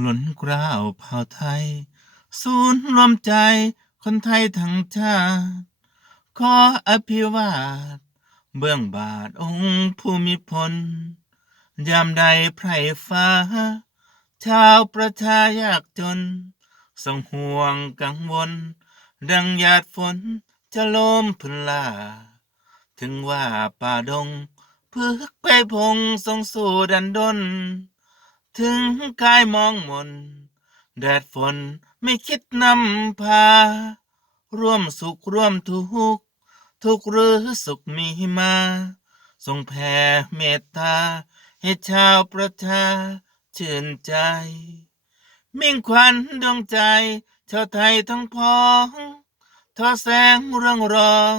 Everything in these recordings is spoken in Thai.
หล้นกล้าวเผ่าไทย ศูนย์รวมใจคนไทยทั้งชาติ ขออภิวาท เบื้องบาทองค์ภูมิพล ยามใดไพร่ฟ้า ชาวประชายากจนส่งห่วงกังวล ดังหยาดฝนจะโลมพลา ถึงว่าป่าดงพึกไปพงทรงสู่ดันดน ถึงกายมองมน แดดฝนไม่คิดนำพา ร่วมสุขร่วมทุกข์ ทุกหรือสุขมีมาทรงแผ่เมตตา ให้ชาวประชาชื่นใจ มิ่งขวัญดวงใจ ชาวไทยทั้งพ้องทอแสงเรื่องรอง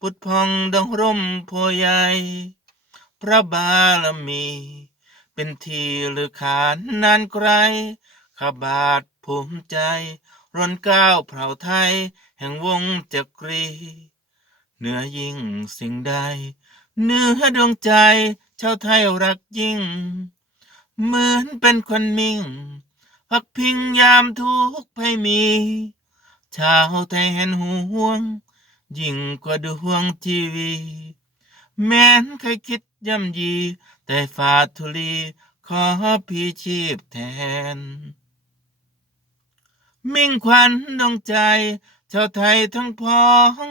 ปุดพองดังร่มโพใหญ่ พระบารมี เป็นที่ลือขานนานไกลขบาทภูมิใจร้นก้าวเผ่าไทย แห่งวงจักรี เหนือยิ่งสิ่งใดเนื้อดวงใจชาวไทยรักยิ่ง เหมือนเป็นคนมิ่ง พักพิงยามทุกข์ภัยมี ชาวไทยเห็นห่วง ยิ่งกว่าดวงทีวี แม้นเคยคิดย่ำยี แต่ฝาดทุลีขอพี่ชีพแทน มิ่งขวัญดวงใจ ชาวไทยทั้งพ้อง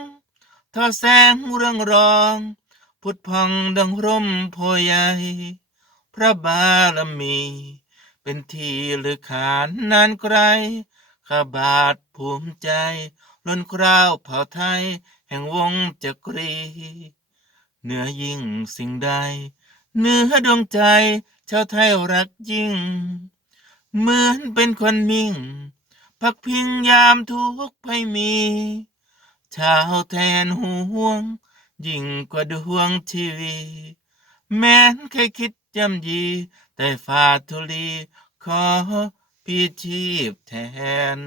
ทอแสงเรื่องรอง พุทธพองดังร่มโพใหญ่พระบารมี เป็นที่หลือขานนานไกลข้าบาทภูมิใจ ล้นกล้าวเผ่าไทย แห่งวงจักรี เหนือยิ่งสิ่งใด เนื้อดวงใจชาวไทยรักยิ่ง เหมือนเป็นคนมิ่ง พักพิงยามทุกภัยมี ชาวแทนห่วง ยิ่งกว่าดวงทีวี แม้นเคยคิดย่ำยี แต่ฝาทุลีขอพี่ชีพแทน